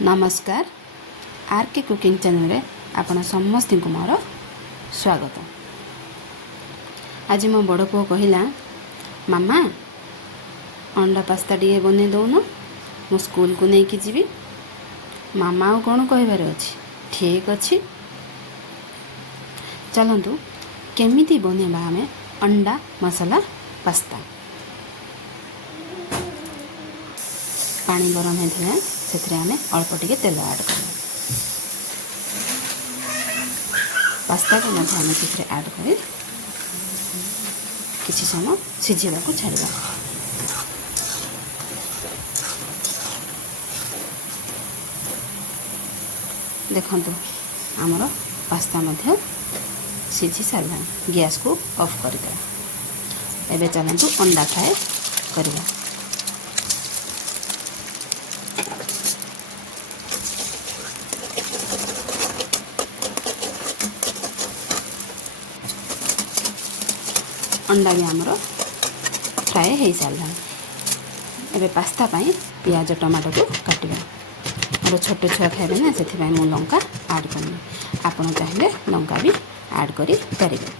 नमस्कार आर के cooking channel रे आपण समस्त को मोर स्वागत। आज मो बड़ पु कहला मामा अंडा पास्ता टे बने दौन मु स्कूल को लेकिन जीवी। मामा आ कौन कहबार अच्छी ठीक अच्छी चलतु केमिति बनेबा आमे अंडा मसाला पास्ता। पानी गरम है से आम अल्प टे तेल ऐड कर पास्ता को आम से ऐड कर किसी समय सिझेबा को छाड़ा। देखु आमर पास्ता मध्य सिझी सारा गैस को ऑफ करदे। एबे चलतु अंडा फ्राए करवा। अंडा भी आमर फ्राए हो सारा। एबे पास्ता पाई पियाज टमाटो को काटवा। और छोटे छुआ खाइबे ना से मु लंका ऐड करनी। आपन चाहिए लंका भी ऐड करि पारिबे।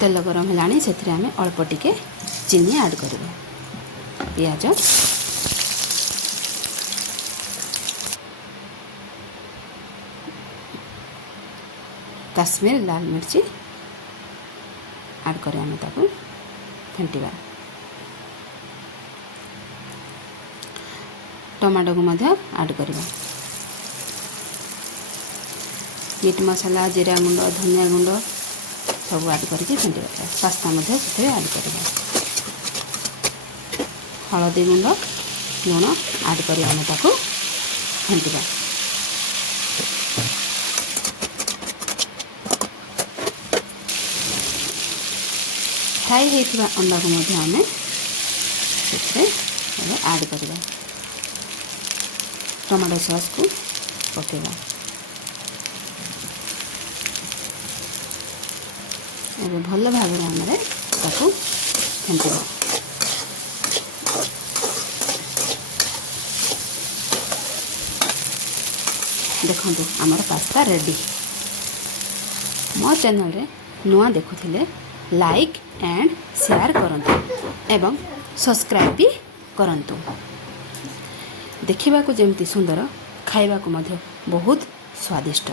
तेल गरम है से आम अल्प टिके चीनी ऐड करवा। पियाज काश्मीर लाल मिर्ची ऐड कर फेंटा। टमाटो को ऐड करवा। मीट मसाला जीरा गुंड धनिया गुंड सब ऐड करके फेंटा। पास्ता से ऐड करवा। हलदी गुंड लुण ऐड कर फेंटा। फ्राई होता अंडा को आम ऐड करवा। टमाटो सॉस को पकेवा। एबे भल भाव आम फेंटा। देखो आमर पास्ता रेडी। मो चैनल रे नुआ देखुथिले लाइक एंड शेयर करंतु एवं सब्सक्राइब भी करंतु। देखिबा को जेमती सुंदर खाइबा को मध्य बहुत स्वादिष्ट।